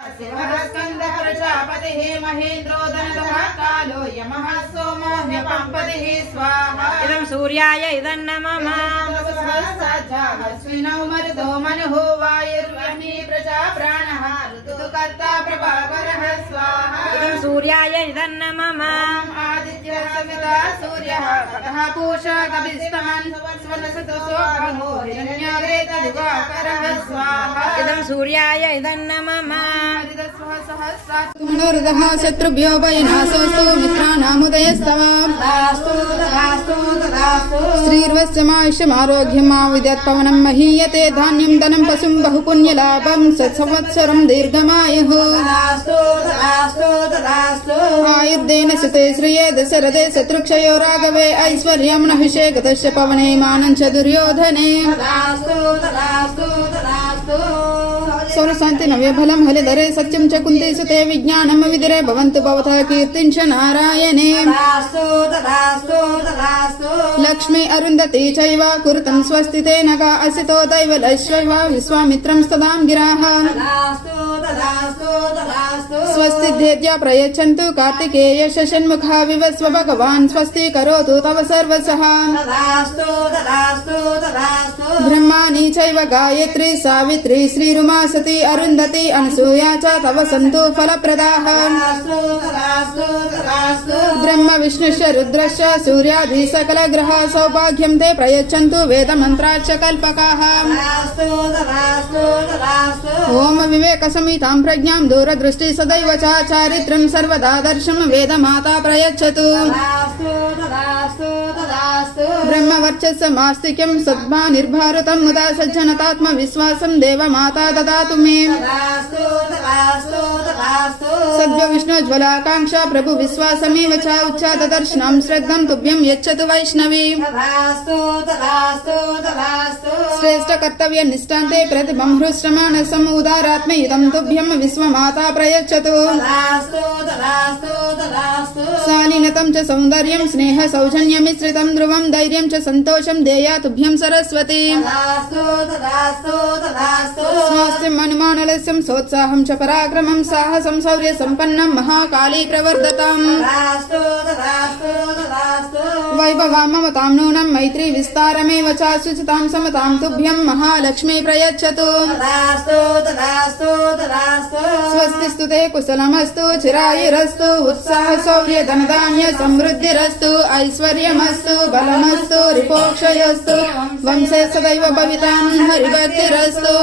शिवः स्कन्दः प्रजापतिः महेन्द्रो धनदः कालो यमः सोमो ह्यपम्पतिः स्वाहा। इदं सूर्याय इदं नमः। अश्विनौ मरुतो मनुः वायुर्वह्नि प्रजा प्राणः ऋतुकर्ता प्रभाकरः स्वाहा। इदं सूर्याय इदं नमः। आदित्यः सविता सूर्यः ततः पूषा कपिस्तमन् स्वनसतो सोऽग्निहो हिरण्याग्रेत दिवाकरः स्वाहा। इदं सूर्याय इदं नमः। मनोरथः शत्रुभ्यो वैनाशोऽस्तु मित्राणामुदयस्तव। श्रीर्वस्यमायुष्यमारोग्यम् आविद्यत्पवनं महीयते धान्यं धनं पशुं बहुपुण्यलाभं सत्संवत्सरं दीर्घमायुः। आयुर्देन सुते श्रिये दशरथे शत्रुक्षयो राघवे ऐश्वर्यं नहुषे गतस्य पवने मानं च दुर्योधने। सौरशान्ति नव्यफलं हलिधरे सत्यं च कुन्ती सुते विज्ञानं विदिरे भवन्तु भवतः कीर्तिं च नारायणे। लक्ष्मी अरुन्धती चैव कुरुतं स्वस्ति ते नगा असितो दैवलश्वैव विश्वामित्रं स्तदां गिराः। स्वस्ति देद्या प्रयच्छन्तु कार्तिकेय षण्मुखा विवस्व भगवान् स्वस्ति करोतु तव सर्वसः। ब्रह्माणि चैव गायत्री सावित्री श्रीरुमा सती अरुन्धती अनसूया च तव सन्तु फलप्रदाः। ब्रह्म विष्णुश्च रुद्रश्च सूर्यादि सकलग्रह सौभाग्यं ते प्रयच्छन्तु वेदमन्त्राश्च कल्पकाः। ओम विवेक समितां प्रज्ञां दूरदृष्टि सदैव च चारित्रं सर्वदा दर्शनं वेदमाता प्रयच्छतु। ब्रह्मवर्चस्समास्तिक्यं सद्मा निर्भारतं मुदा सज्जनतात्म विश्वासं देवमाता ददातु मे। सद्यो विष्णुज्वलाकाङ्क्षा प्रभु विश्वासमेव च उच्चाददर्शनं श्रद्धं तुभ्यं यच्छतु वैष्णवी। श्रेष्ठ कर्तव्य निष्ठान्ते प्रतिभं हृश्रमाणसम् उदारात्मयुतं तुभ्यं विश्वमाता प्रयच्छतु। शालीनतं च सौन्दर्यं स्नेह सौजन्यमिश्रितं ध्रुवं धैर्यं च सन्तोषं देया तुभ्यं सरस्वती। स्वास्थ्यं अनुमानलस्यं सोत्साहं च पराक्रमं साहसं शौर्य संपन्नं महाकाली प्रवर्धताम्। वैभवां ममतां नूनं मैत्री विस्तारमेव च शुचितां समतां तुभ्यं महालक्ष्मी प्रयच्छतु। स्वस्ति स्तुते कुशलमस्तु चिरायुरस्तु उत्साह शौर्य धनधान्य समृद्धिरस्तु ऐश्वर्यमस्तु बलमस्तु रिपोक्षयस्तु वंशे सदैव भवितां हरिभक्तिरस्तु।